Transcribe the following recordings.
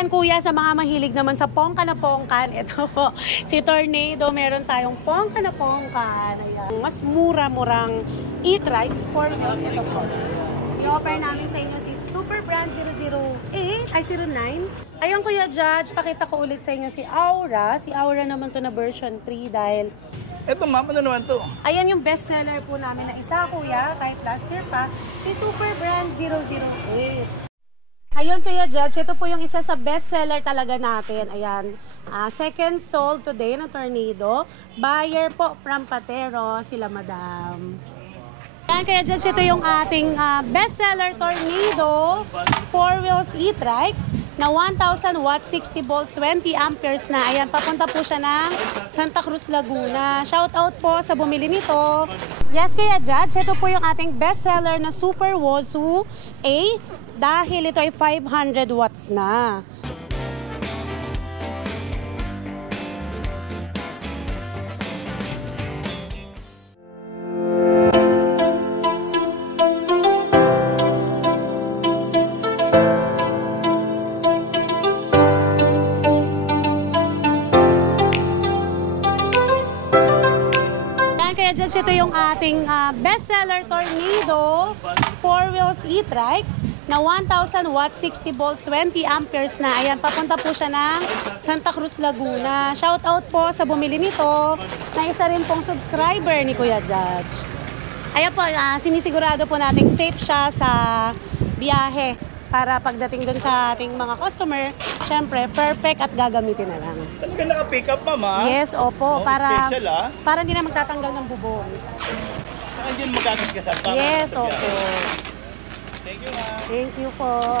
Ayan kuya, sa mga mahilig naman sa pongka na pongkan, ito po, si Tornado, meron tayong pongka na pongkan. Ayan. Mas mura-murang e-trike, 4 wheels, ito po. I-offer namin sa inyo si Super Brand 09. Ayun kuya Judge, pakita ko ulit sa inyo si Aura. Si Aura naman to na version 3 dahil... Ito ma'am, ano naman to? Ayan yung bestseller po namin na isa kuya, kahit last year pa, si Super Brand 008. Ayun Kuya Judge, ito po yung isa sa bestseller talaga natin. Ayan, second sold today na Tornado. Buyer po from Patero, sila madam. Ayan Kuya Judge, ito yung ating bestseller Tornado 4 wheels e-trike na 1,000 watts, 60 volts, 20 amperes na. Ayan, papunta po siya ng Santa Cruz, Laguna. Shout out po sa bumili nito. Yes Kuya Judge, ito po yung ating bestseller na Super Wozu A. Dahil ito ay 500 watts na. Kaya dyan, ito yung ating bestseller Tornado 4 wheels e-trike na 1,000 watts, 60 volts, 20 amperes na. Ayan, papunta po siya ng Santa Cruz, Laguna. Shout out po sa bumili nito na isa rin pong subscriber ni Kuya Judge. Ayan po, sinisigurado po natin safe siya sa biyahe para pagdating dun sa ating mga customer, syempre, perfect at gagamitin na lang. Talaga naka-pick up mama? Yes, opo. Para, special para hindi na magtatanggal ng bubong. Saka hindi na magagasgasan. Yes, opo. Thank you, ma'am. Thank you po.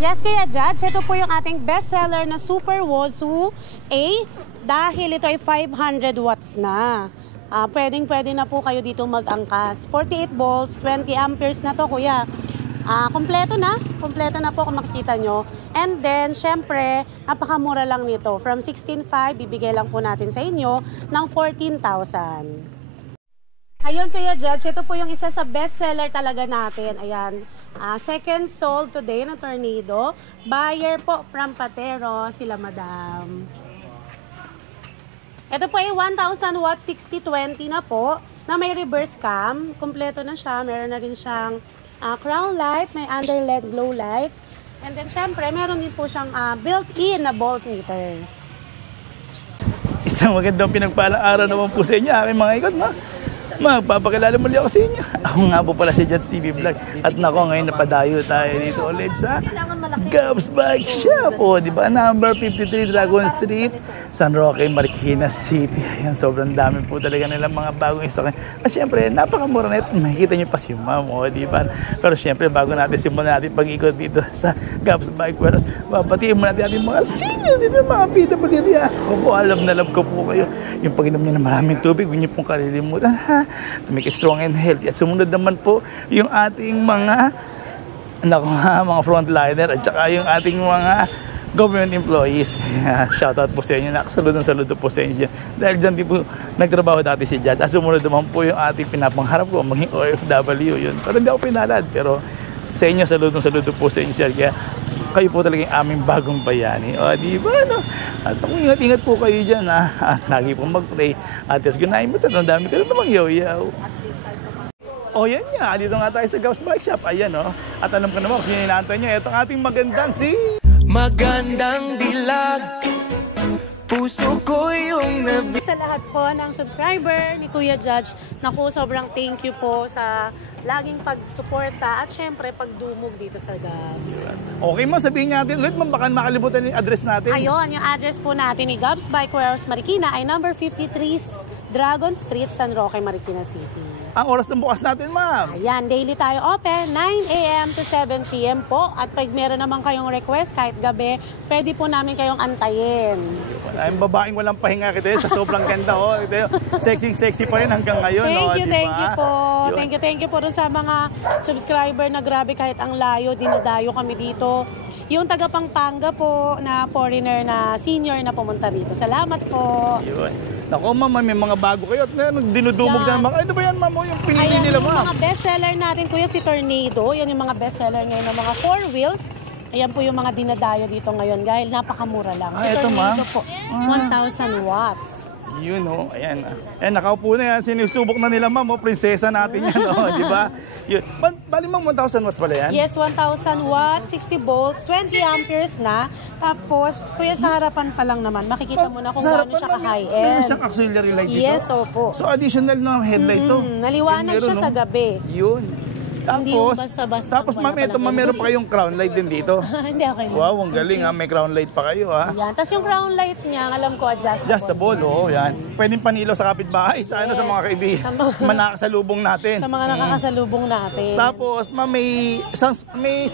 Yes, Kuya Judge, ito po yung ating bestseller na Super Wozu A. Dahil ito ay 500 watts na. Pwedeng-pwede na po kayo dito mag-angkas. 48 volts, 20 amperes na to, Kuya. Kompleto na po kung makikita nyo. And then, syempre, napakamura lang nito. From 16,500, bibigay lang po natin sa inyo ng 14,000. Ayun, Kuya Judge, ito po yung isa sa bestseller talaga natin. Ayan, second sold today na Tornado. Buyer po from Patero, sila madam. Ito po ay 1,000 watts, 60-20 na po, na may reverse cam. Kompleto na siya. Meron na rin siyang crown light, may under LED glow lights. And then, syempre, meron din po siyang built-in na voltmeter. Isang magandang pinagpalang araw naman po sa inyo, aking mga ikot, no? Magpapakilala muli ako sa inyo. Ako nga po pala si Judge TV Vlog. At nako, ngayon napadayo tayo dito ulit sa Gabs Bike Shop. O, di ba? Number 53 Dragon Street, San Roque, Marikina City. Ayan, sobrang dami po talaga nilang mga bagong stock. At syempre, napakamura na ito. Makikita nyo pa si ma'am, o, di ba? Pero syempre, bago natin simulan natin pag-ikot dito sa Gabs Bike Warehouse, papatiin mo natin ating mga seniors, ito mga PWD. Ako po, alam na love ko po kayo. Yung pag-inom nyo ng maraming tubig, huwag nyo pong kalilimutan, ha? To make it strong and healthy. At sumunod naman po yung ating mga mga frontliner at saka yung ating mga government employees. Shoutout po sa inyo. Saludo po sa inyo. Dahil dyan di po nagtrabaho dati si Jad. At sumunod naman po yung ating pinapangharap ko, maging OFW yun. Pero hindi ako pinalad. Pero sa inyo, saludo po sa inyo. Kaya kayo po talagang aming bagong bayani. O, di ba, no? At ingat-ingat po kayo dyan, ha? At lagi po mag-pray. At yes, gunahin mo ito. Ang dami ka na namang yaw-yaw. O, yan nga. Dito nga tayo sa Gabs Bike Shop. Ayan, no? At alam ko naman kung sino inaantay nyo. Ito ang ating magandang Magandang dilag, puso ko yung nabi. Sa lahat po ng subscriber ni Kuya Judge, naku, sobrang thank you po sa laging pagsuporta at syempre pagdumog dito sa Gabs. Okay, ma'am, sabihin natin ulit, ma'am, baka makalimutan yung address natin. Ayun, yung address po natin ni Gabs Bike Warehouse Marikina ay number 53 Dragon Street, San Roque, Marikina City. Ang oras ng bukas natin, ma'am? Ayan, daily tayo open, 9 a.m. to 7 p.m. po. At pag meron naman kayong request, kahit gabi, pwede po namin kayong antayin. Ay, babaeng walang pahinga kita sa sobrang ganda, oh. Sexy pa rin hanggang ngayon, thank you, diba? Thank you po. Thank you po rin sa mga subscriber na grabe kahit ang layo, dinadayo kami dito. Yung taga Pampanga po na foreigner na senior na pumunta rito. Salamat po. Yun. Naku, ma'am, may mga bago kayo at dinudumog na naman. Ano ba yan, ma'am? Yung pinili nila, ma'am? Yung mga bestseller natin, kuya, si Tornado. Yan yung mga bestseller ngayon ng mga 4 wheels. Ayan po yung mga dinadayo dito ngayon dahil napakamura lang. Ito ma'am. Tornado po, 1,000 watts. Yun oh, ayan. Ayan, nakaupo na yan. Sinusubok na nila ma'am, oh, prinsesa natin yan, oh, di ba? Yun. Bali ma'am, 1,000 watts pala yan? Yes, 1,000 watts, 60 volts, 20 amperes na. Tapos, kuya, sa harapan pa lang naman, makikita mo na kung gaano siya ka-high-end. Meron siyang auxiliary light dito? Yes, opo. So, additional na headlight to? Naliwanag siya sa gabi. Yun. Hindi yung Tapos, basta-basta tapos ma'am, ito ma'am, meron pa kayong crown light din dito. Hindi, okay lang. Wow, ang galing ha. May crown light pa kayo ha. Yan. Tapos yung crown light niya, alam ko, adjustable. Adjustable, oo, yan. Pwedeng panilaw sa kapitbahay, sa ano, sa mga kaibigan. Manakasalubong natin. Sa mga nakakasalubong natin. Tapos, ma'am, may sound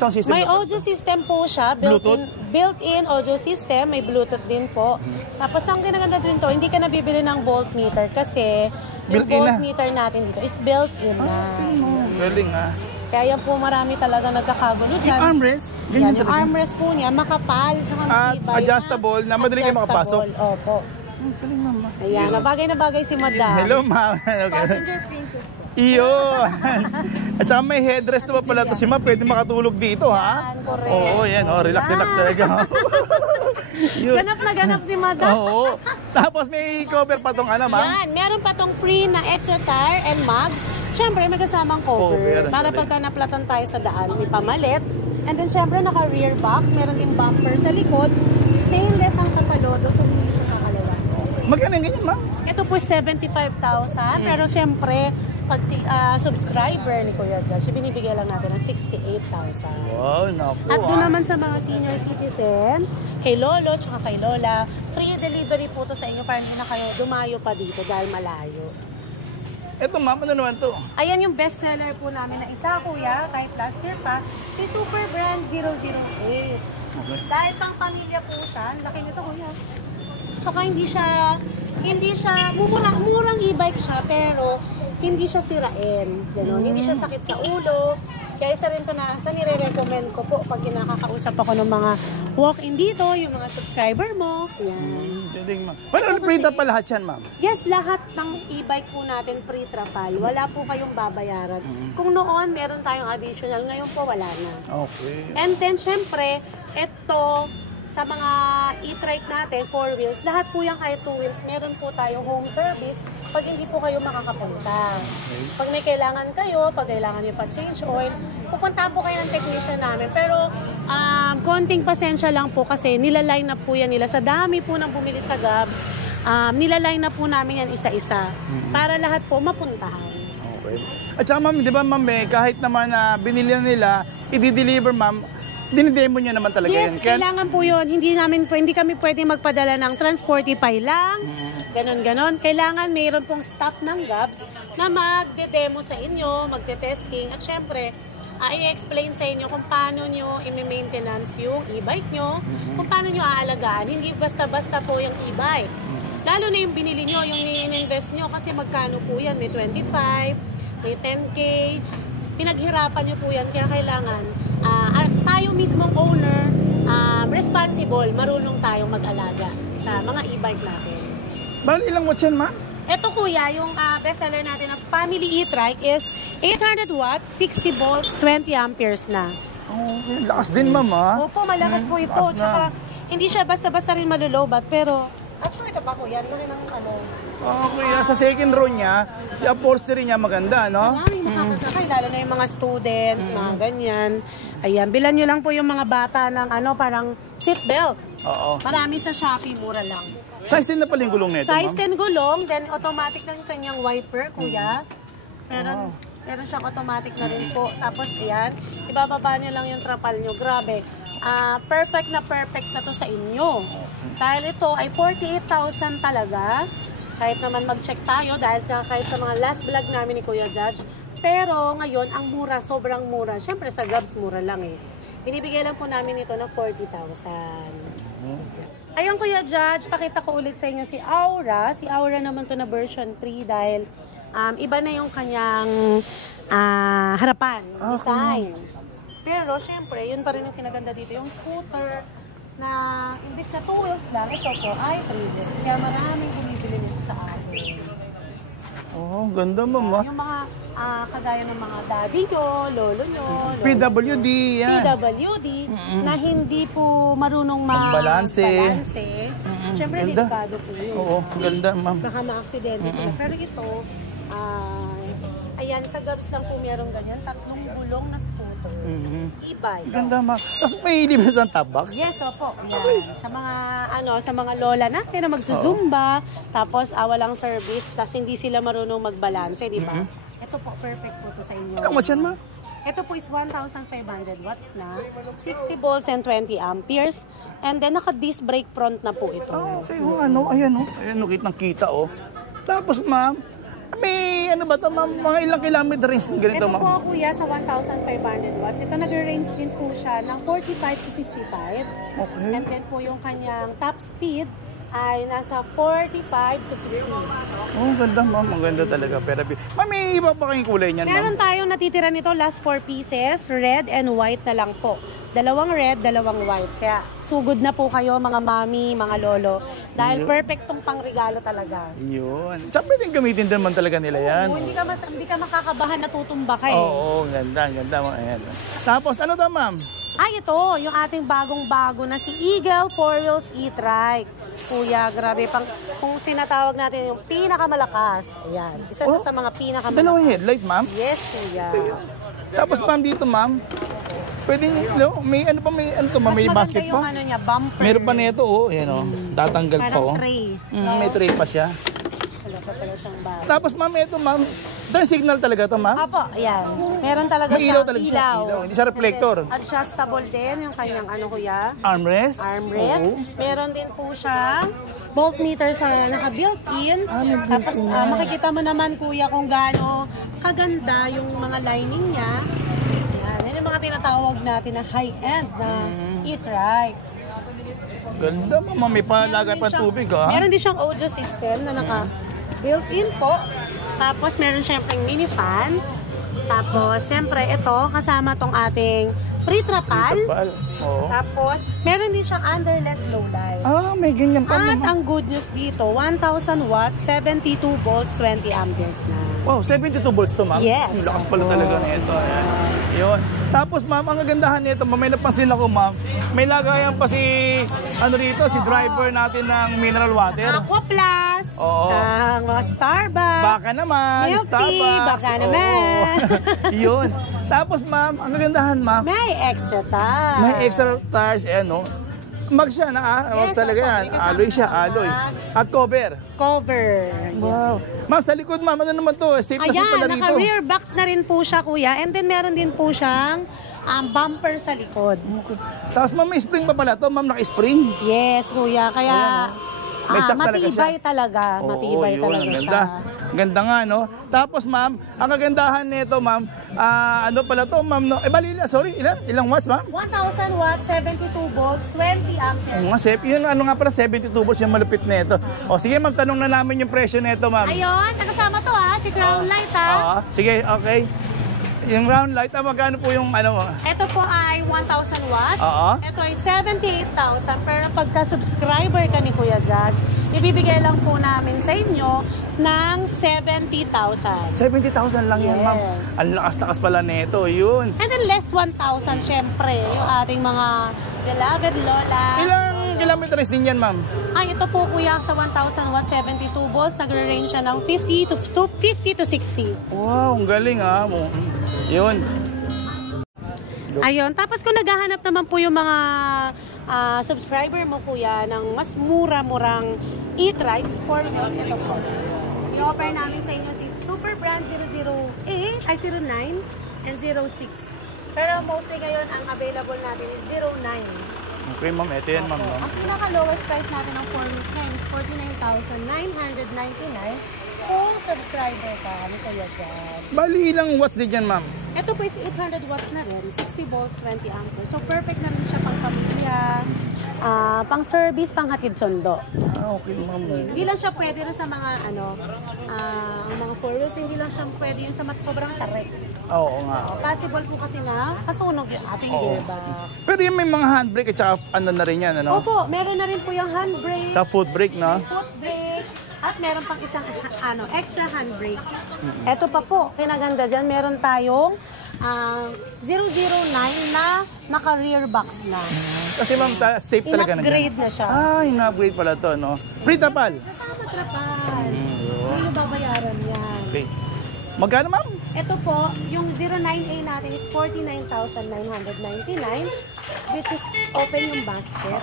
system. May audio system po siya. Built-in audio system. May Bluetooth din po. Tapos, ang kinaganda din to, hindi ka nabibili ng voltmeter kasi yung voltmeter natin dito is built-in na. Galing ha. Kaya yan po marami talaga nagkakagulo dyan. Yung armrest? Yan, yung armrest po niya, makapal. At adjustable, na madali kayo makapasok. Opo. Galing mama. Ayan, na bagay si madam. Hello ma'am. Passenger princess po. Iyon. At saka may headrest na pa pala to si ma'am. Pwede makatulog dito ha. Yan, correct. Oo, yan. Oh, relax talaga. Ganap na ganap si madam. Oo. Tapos may cover pa tong ano ma'am. Yan, meron pa tong free na extra tire and mugs. Siyempre, may kasamang cover. Para pagka naplatan tayo sa daan, may pamalit. And then, siyempre, naka-rear box. Meron din bumper sa likod. Stainless ang kapalodo, so hindi siya kakalawan. Magkano yung ganyan ma'am? Ito po 75,000. Pero siyempre, pag subscriber ni Kuya Josh, binibigay lang natin ng 68,000. Wow, naku. At doon naman sa mga senior citizen, kay Lolo, tsaka kay Lola, free delivery po to sa inyo para hindi na kayo dumayo pa dito dahil malayo. Ito ma'am, ano naman to? Ayan yung best seller po namin na isa, Kuya, kahit last year pa, si Super Brand 008. Okay. Dahil pang pamilya po siya, laki nito, Kuya. Saka hindi siya, murang e-bike siya, pero hindi siya sirain. Gano'n. Hindi siya sakit sa ulo. Kaya isa rin ito na sa nire-recommend ko po pag nakakausap ako ng mga walk-in dito, yung mga subscriber mo. Yan. Galing ma'am. Pero free pa lahat yan ma'am? Yes, lahat ng e-bike po natin pre-trapal. Wala po kayong babayaran. Kung noon, meron tayong additional. Ngayon po, wala na. Okay. And then, syempre, ito, sa mga e-trike natin, 4 wheels, lahat po yan kahit 2 wheels, meron po tayong home service pag hindi po kayo makakapunta. Pag may kailangan kayo, pag kailangan nyo pa-change oil, pupunta po kayo ng technician namin. Pero, konting pasensya lang po kasi nilaline up po yan nila. Sa dami po nang bumili sa Gabs, nilaline up po namin yan isa-isa para lahat po mapuntahan. Okay. At saka ma'am, di ba ma'am, kahit naman binili nila, i-deliver ma'am, dinidemo nyo naman talaga yes, yan. Yes, kailangan po yun. Hindi kami pwede magpadala ng Transportify lang. Ganon. Kailangan mayroon pong staff ng Gabs na magde-demo sa inyo, magte-testing. At syempre, i-explain sa inyo kung paano nyo i-maintenance yung e-bike nyo, kung paano nyo aalagaan. Hindi basta-basta po yung e-bike. Lalo na yung binili nyo, yung i-invest nyo, kasi magkano po yan? May 25, may 10K. Pinaghirapan nyo po yan, kaya kailangan tayo mismong owner, responsible, marunong tayong mag-alaga sa mga e-bike natin. Bali ilang watts yan, ma'am? Ito kuya, yung bestseller natin na family e-trike is 800 watts, 60 volts, 20 amperes na. Oh, lakas din, ma'am, ha? Opo, malakas po ito. Tsaka, hindi siya basta-basta rin malulobat, pero actually ito pa kuya, gawin ng ano. Okay, sa second row niya, yung upholstery niya maganda, no? Maraming makakasakay, lalo na yung mga students, mga ganyan. Ayan, bilan nyo lang po yung mga bata ng parang seatbelt. Oo. Marami sa Shopee, mura lang. Size 10 na pala yung gulong nito, Size ma'am? 10 gulong, then automatic na yung kanyang wiper, kuya. Meron siyang automatic na rin po. Tapos, ayan, ibababa nyo lang yung trapal nyo. Grabe. Perfect na to sa inyo. Dahil ito ay 48,000 talaga. Kahit naman mag-check tayo, dahil kahit sa mga last vlog namin ni Kuya Judge. Pero ngayon, ang mura, sobrang mura. Siyempre sa Gabs, mura lang eh. Binibigay lang po namin ito ng 40,000. Ayun Kuya Judge, pakita ko ulit sa inyo si Aura. Si Aura naman to na version 3 dahil iba na yung kanyang harapan, design. Pero syempre, yun pa rin yung kinaganda dito. Yung scooter na imbis na 2 wheels lang, ito po ay 3 wheels. Kaya maraming bumibili nito sa atin. Oh, ganda, ma'am. Yung mga kagaya ng mga daddy nyo, lolo nyo, PWD, yan. PWD, na hindi po marunong magbalanse. Siyempre, delikado po yun. Oo, ganda, ma'am. Baka ma-aksidente sila. Pero ito, ayan, sa Gabs lang po merong ganyan, 3 gulong na scooter. E-bike. Ganda, ma'am. Tapos may libre sa top box? Yes, opo. Yan. Sa mga lola natin na magsusumba, tapos walang service, tapos hindi sila marunong magbalanse, di ba? Ito po, perfect po to sa inyo. Ilang watts yan, ma'am? Ito po is 1,500 watts na, 60 volts and 20 amperes, and then naka-disc brake front na po ito. Okay, ayan, kitang-kita, Tapos, ma'am, may ba ito, ma'am? Mga ilang kilometer range ganito, ma'am? Ito po, kuya, sa 1,500 watts. Ito nag-range din po siya ng 45 to 55. Okay. And then po yung kanyang top speed ay nasa 45 to 50. Oh, ganda, ma'am. Ang ganda talaga. Pero, ma'am, may iba pa kayong kulay niyan, ma'am? Meron tayong natitira nito, last 4 pieces. Red and white na lang po. 2 red, 2 white. Kaya sugod na po kayo mga mami, mga lolo. Dahil perfect tong pangregalo talaga. Yun. Tsaka pwedeng gamitin din man talaga nila yan. Hindi ka makakabahan na tutumba ka eh. Oo, ganda. Ayan. Tapos, ano daw, ma'am? Ito, yung ating bagong-bago na si Eagle 4-wheels e-trike. Kuya, grabe. Kung sinatawag natin yung pinakamalakas. Ayan. Isa sa mga pinakamalakas. Dalawang headlight, ma'am? Yes, kuya. Tapos, ma'am, dito, ma'am, pwede nyo, may basket yung pa? Niya, bumper. Meron pa nito, ayan, tatanggal pa, Parang tray. May tray pa siya. Wala pa pala siyang bago. Tapos, ma'am, ito, ma'am, turn signal talaga to, ma'am? Apo, ayan. Meron talaga may ilaw talaga siya. Ilaw. Hindi siya reflector. Adjustable din yung kanyang kuya? Armrest. Oo. Meron din po siya voltmeter sa naka-built-in. Tapos makikita mo naman, kuya, kung gaano kaganda yung mga lining niya. Yan yung mga tinatawag natin na high-end na e-trike. Ganda, ma'am. May palagay pa tubig, ha? Meron din siyang audio system na naka-built-in po. Tapos, meron siyempre mini fan. Tapos, siyempre, ito, kasama tong ating pre-trapal. Oo. Tapos, meron din siyang under-LED low light. May ganyan pa, At ang good news dito, 1,000 watts, 72 volts, 20 amperes na. Wow, 72 volts to, ma'am? Yes. Ang lakas pala talaga nito. Yun. Tapos, ma'am, ang kagandahan nito, ma'am, may napansin ako, ma'am, may lagayan pa si, si driver natin ng mineral water. Aqua Plus, ng mga Starbucks. Baka naman, Milk tea, Starbucks. baka naman. Yun. Tapos, ma'am, ang kagandahan, ma'am, May extra tires. may extra tires, mag siya na, Yes, talaga yan. Alloy siya, alloy. At cover. Cover. Wow. Ma'am, sa likod, ma'am, ano naman to? Safe na safe pala rito. Naka-rear box na rin po siya, kuya. And then, meron din po siyang bumper sa likod. Tapos, ma'am, may spring pa pala to. Ma'am, naka-spring. Yes, kuya. Kaya, May shock talaga siya. matibay talaga. Matibay yun, talaga ang siya. ganda. Ganda nga, no? Tapos, ma'am, ang kagandahan nito, ma'am, ano pala to, ma'am, no? Ilang watts, ma'am? 1,000 watts, 72 volts, 20 amperes. Yun, nga pala, 72 volts yung malupit nito. O, sige, ma'am, tanong na namin yung presyo nito, ma'am. Ayun, nakasama to si Crown Light Sige, okay. Yung round light, magkano po yung mo? Ito po ay 1,000 watts. Ito ay 78,000. Pero pagka-subscriber ka ni Kuya Josh, ibibigay lang po namin sa inyo ng 70,000. 70,000 lang yan, ma'am. Ang lakas-takas pala nito, yun. And then less 1,000, syempre, yung ating mga beloved lola. Ilang kilometers din yan, ma'am? Ito po, kuya, sa 1,000 watts, 72 volts, nagre-range siya ng 50 to 60. Wow, ang galing, Yun. Ayun. Tapos kung naghahanap naman po yung mga subscriber mo, kuya, ng mas mura-murang e-trike, for wheels, ito po. I-offer namin sa inyo si Super Brand 09 and 06. Pero mostly ngayon, ang available natin is 09. Okay, ma'am. Ito yan, ma'am. Ang pinaka-lowest price natin ng 4 wheels ngayon is 49,999 kung subscriber ka. Ano kaya dyan? Bali, ilang watts din yan, ma'am? Ito po is 800 watts na rin, 60 volts, 20 amperes. So perfect na rin siya pang pamilya, pang service, pang hatid sundo. Okay, ma'am. Hindi lang siya pwede rin sa mga mga 4 wheels, hindi lang siya pwede yung sa sobrang tarik. Oo nga. Possible po kasi na kasunog yung ating gearbox. Pero yung may mga handbrake at saka na rin yan, Opo, meron na rin po yung handbrake. Tsaka foot brake, no? Foot brake. At meron pang isang extra handbrake. Ito pa po, pinaganda dyan, meron tayong 009 na naka-rear box na. Kasi ma'am, safe talaga na In-upgrade na siya. In-upgrade pala to, no? Free tapal. Kasama trapal. Hindi babayaran yan. Okay. Magkano ma'am? Ito po, yung 09A natin is 49,999, which is open yung basket.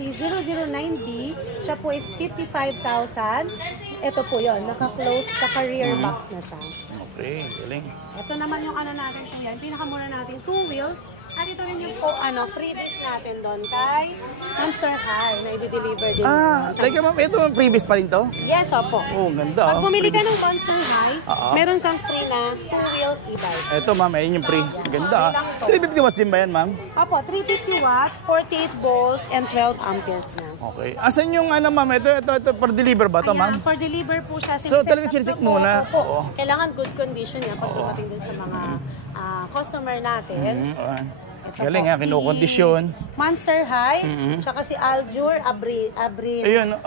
Si 009B, siya po is 55,000. Ito po yon, naka-close, naka-rear box na siya. Okay, galing. Ito naman yung natin po yan, pinakamura natin, 2 wheels. At ito rin yung freebies natin doon kay Monster High na i-deliver din. Like ma'am, ito ang previous pa rin to? Yes, opo. Oh, ganda. Pag bumili ka ng Monster High, meron kang free na 2-wheel e-bike. Ito ma'am, ayun yung free. Ganda. 350 watts din ba yan ma'am? Opo, 350 watts, 48 volts, and 12 amperes na. Okay. Asan yung ma'am? Ito for deliver ba to ma'am? For deliver po siya. So talaga check muna? Opo. Kailangan good condition yan pag dumating din sa mga customer natin. Galing ha, kinukondisyon. Monster High, tsaka si Aljur Abri. Ayun,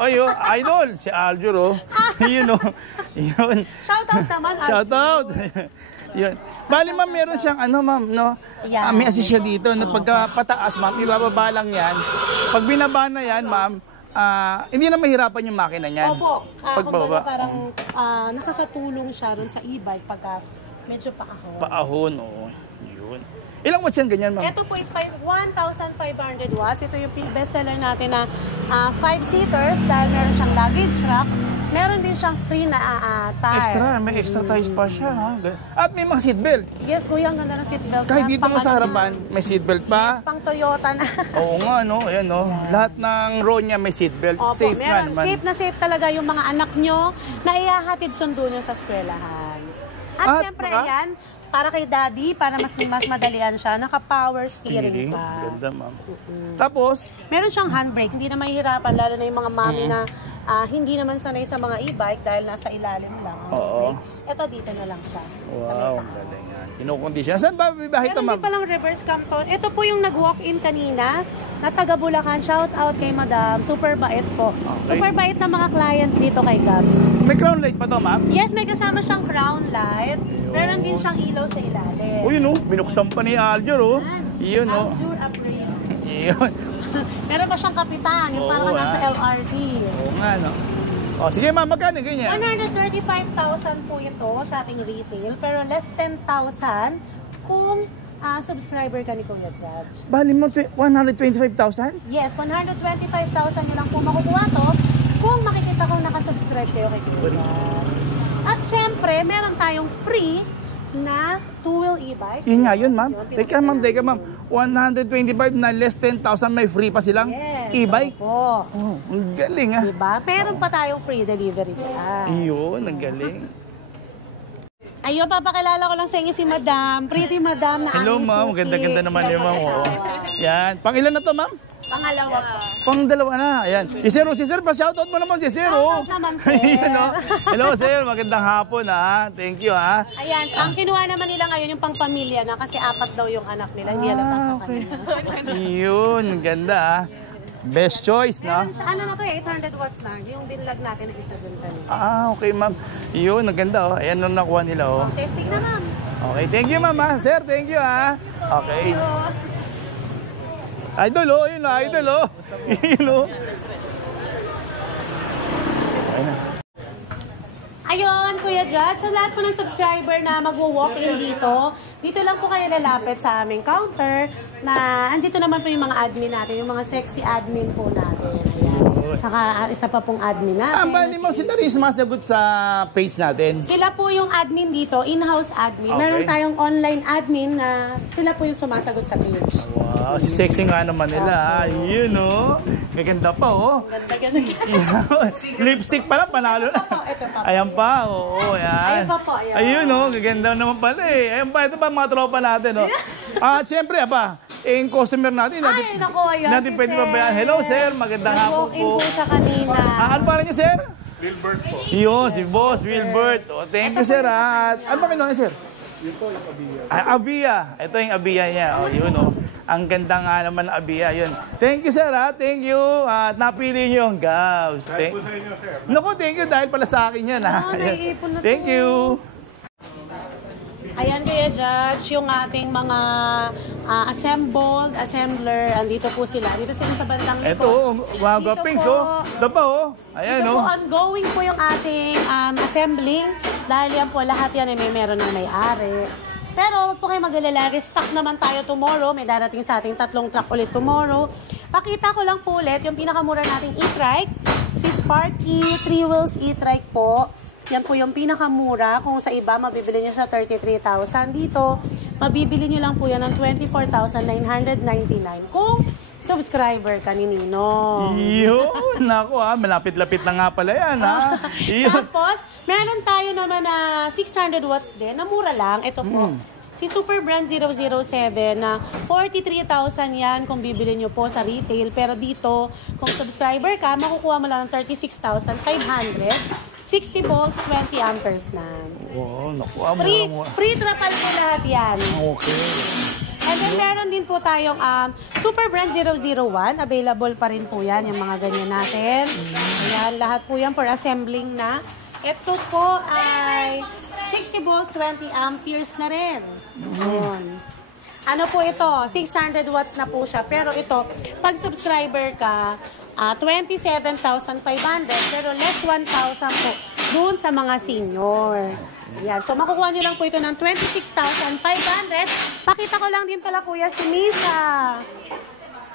idol, si Aljur oh. Yun oh. Yun. Shoutout naman, Aljur. Shoutout. Yun. Bali ma'am, meron siyang ma'am, no? May assist siya dito. No, pagka pataas ma'am, ibababa lang yan. Pag binaba na yan ma'am, hindi na mahirapan yung makina niyan. Opo. Pagbaba. Parang nakakatulong siya rin sa e-bike pagka medyo paahon. Paahon, oo. Yun. Ilang watts yan ganyan, ma'am? Ito po is 1,500 watts. Ito yung bestseller natin na 5-seaters dahil meron siyang luggage rack. Meron din siyang free na tire. May extra tires pa siya. Ha? At may mga seatbelt. Yes, kuya, ang ganda ng seatbelt. Kahit dito mo sa harapan, may seatbelt pa. Yes, pang Toyota na. Oo nga, no? Ayan, no? Lahat ng row niya may seatbelt. Opo, Safe nga naman. Safe na safe talaga yung mga anak nyo na ihahatid sundo nyo sa eskwelahan. At syempre, yan, para kay daddy, para mas madalian siya, naka-power steering pa. Ganda, ma'am. Tapos, meron siyang handbrake, hindi na mahihirapan, lalo na yung mga mami na hindi naman sanay sa mga e-bike dahil nasa ilalim lang. Oo. Ito dito na lang siya. Wow, galing yan. Kinukondisyon. Saan ba bibahe ito, ma'am? Meron din palang reverse cam to. Ito po yung nag-walk-in kanina na taga Bulacan. Shout out kay Madam. Super bait po. Okay. Super bait na mga client dito kay Gabs. May crown light pa to, ma'am? Yes, may kasama siyang crown light. Meron din siyang ilaw sa ilalim. Uy, no? Binuksan pa ni Aljur, oh. Yun, no? Aljur Upgrade. Yun. Meron pa siyang kapitan, yung parang nasa LRT. Oo nga, no? O, sige ma'am, magkano ganyan? 135,000 po ito sa ating retail, pero less 10,000 kung subscriber ka ni Kuya Judge. Bali mo, 125,000? Yes, 125,000 nyo lang po makukuha to kung makikita kong nakasubscribe kayo kay Kuya Judge. At syempre, meron tayong free na two-wheel e-bike. Yun nga, yun ma'am. Teka ma'am. 125 na less 10,000 may free pa silang e-bike. Opo. Oh, ang galing ah. Diba? Meron pa tayong free delivery dyan. Iyon, ang galing. Ayun, papakilala ko lang sa inyo si Madam. Pretty Madam na hello ma'am, ganda-ganda naman yun ma'am. Oh. Yan. Pang ilan na to ma'am? Pangalawa. Pang dalawa na. Ayan. Si Sir, pa-shoutout mo naman si Sir. Shoutout naman, Sir. Hello Sir, magandang hapon ha. Thank you ha. Ayan, ang kinuha naman nila ngayon yung pang-pamilya na kasi 4 daw yung anak nila. Hindi alam pa sa kanila. Yun, ganda ha. Best choice, no? Meron siya, ano na to 800 watts na. Yung dinlag natin na isa dun kanina. Okay ma'am. Yun, ang ganda oh. Ayan lang nakuha nila oh. Testing na ma'am. Okay, thank you ma'am ha. Sir, thank you ha. Okay. Idol oh, yun na, idol oh. Yun oh. Ayun, Kuya Judge, sa lahat po ng subscriber na magwo-walk-in dito lang po kayo lalapit sa aming counter na andito naman po yung mga admin natin, yung mga sexy admin po natin. Ayan. Saka isa pa pong admin natin. Bali mo, sila rin sumasagot sa page natin. Sila po yung admin dito, in-house admin. Okay. Meron tayong online admin na sila po yung sumasagot sa page. Wow, si sexy nga naman nila. Yun oh. Gaganda pa oh. Ganda. Lipstick pala, panalo na. Ito pa. Ayan pa, oo, yan. Ayun pa po, ayun. Ayun oh, gaganda naman pala eh. Ayan pa, ito pa mga tropa natin oh. At syempre, yung customer natin. Ay, naku, ayan natin si pwede Sir. ba ba yan? Hello sir, magandang hapon Nag-walk-in po. po siya kanina. Ano pala niyo sir? Wilbert po. Yun, si Boss Wilbert. Oh, thank you sir ha. Ano ba kinuha niya sir? Ito yung Abiya. Abiya. Ito yung Abiya niya. Oh, yun oh. Ang ganda nga naman ng abiya. Yun. Thank you, sir, ha? Thank you. At napili niyo yung Gabs. Dahil po sa inyo, sir. Naku, thank you dahil pala sa akin yan, ha? naiipon na Thank to. you. Ayan kaya Judge, yung ating mga assembler, andito po sila. Dito sila sa bandang likod. Ito, mga Dito guwapings, po. oh. Ito pa, oh. Ayan, Dito po, oh. ongoing po yung ating assembling. Dahil yan po, lahat yan ay meron ng may-ari. Pero huwag po kayo mag-alala, restock naman tayo tomorrow. May darating sa ating 3 truck ulit tomorrow. Pakita ko lang po ulit yung pinakamura nating e-trike. Si Sparky 3 wheels e-trike po. Yan po yung pinakamura. Kung sa iba, mabibili nyo sa 33,000. Dito, mabibili nyo lang po yan ng 24,999 kung subscriber ka ni Nino. Yun, naku ha, malapit-lapit na nga pala yan ha. Yun. Tapos, meron tayo naman na 600 watts din, na mura lang. Ito po, si Super Brand 007 na 43,000 yan kung bibili nyo po sa retail. Pero dito, kung subscriber ka, makukuha mo lang ng 36,500. 60 volts, 20 amperes na. Wow, naku, Free trapal po lahat yan. Okay. And then meron din po tayong Super Brand 001. Available pa rin po yan, yung mga ganyan natin. Ayan, lahat po yan for assembling na. Ito po ay 60 volts, 20 amperes na rin. Ayan. Ano po ito? 600 watts na po siya. Pero ito, pag subscriber ka, 27,500 pero less 1,000 po doon sa mga senior. Yan. So, makukuha nyo lang po ito ng 26,500. Pakita ko lang din pala, kuya, si Misha.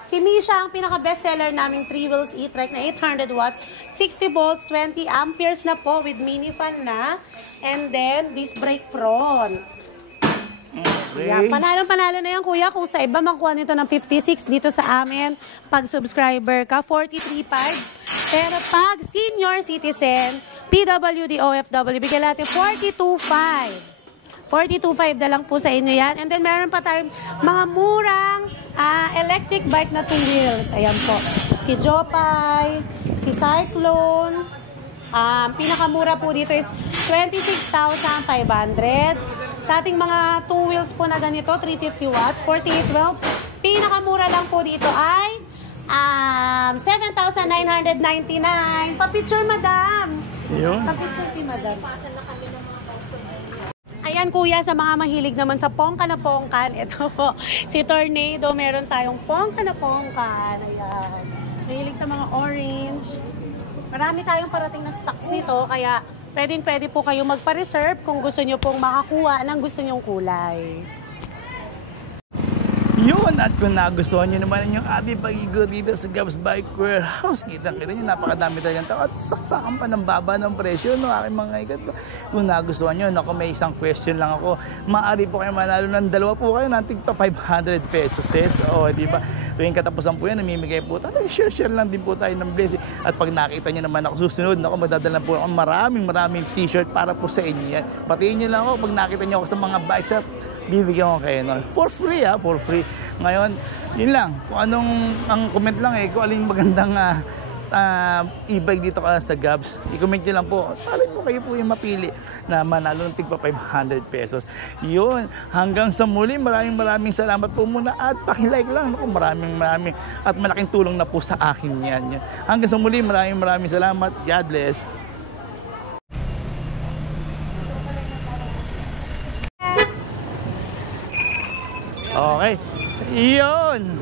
Si Misha ang pinaka-bestseller naming 3 wheels e-trike na 800 watts, 60 volts, 20 amperes na po with mini fan na. And then, disc brake front. Okay. Yeah, panalo-panalo na yan, kuya. Kung sa iba, makuha nito ng 56 dito sa amin. Pag subscriber ka, 43.5. Pero pag senior citizen, PWD, OFW, bigyan natin 42.5. 42.5 na lang po sa inyo yan. And then meron pa tayong mga murang electric bike na 2 wheels. Ayan po. Si Jopay, si Cyclone. Pinakamura po dito is 26,500. Sa ating mga 2 wheels po na ganito, 350 watts, 4812. Pinakamura lang po dito ay 7,999. Pa-picture, madam. Yun. Pa-picture si madam. Ayan, kuya, sa mga mahilig naman sa pongka na pongkan, ito po, si Tornado, meron tayong pongka na pongkan. Ayan. Mahilig sa mga orange. Marami tayong parating na stocks nito, kaya pwede po kayo magpa-reserve kung gusto nyo pong makakuha ng gusto nyong kulay. Yun, at kung nagustuhan nyo naman yung ating pag-igo dito sa Gabs Bike Warehouse, kita-kita nyo, napakadami talagang tao at saksakan pa ng baba ng presyo, no, aking mga ikat. Kung nagustuhan nyo, naku, may isang question lang ako. Maaari po kayo manalo ng 2 po kayo ng tigpa 500 pesos, sis. O, di ba? Tuwing katapusan po yan, namimigay po tayo. Share lang din po tayo ng blessing. At pag nakita nyo naman ako susunod, naku, magdadala po ako maraming t-shirt para po sa inyo yan. Patiin nyo lang ako pag nakita nyo ako sa mga bike shop, bibigyan ko kayo nun. For free, ha? For free. Ngayon, yun lang. Kung anong, ang comment lang kung alin magandang e-bike dito ka sa Gabs, i-comment nyo lang po. Alin mo kayo po yung mapili na manalo ng tigpa 500 pesos. Yun. Hanggang sa muli, maraming salamat po muna at pakilike lang. Naku, maraming at malaking tulong na po sa akin yan. Hanggang sa muli, maraming salamat. God bless. Okay. Yun.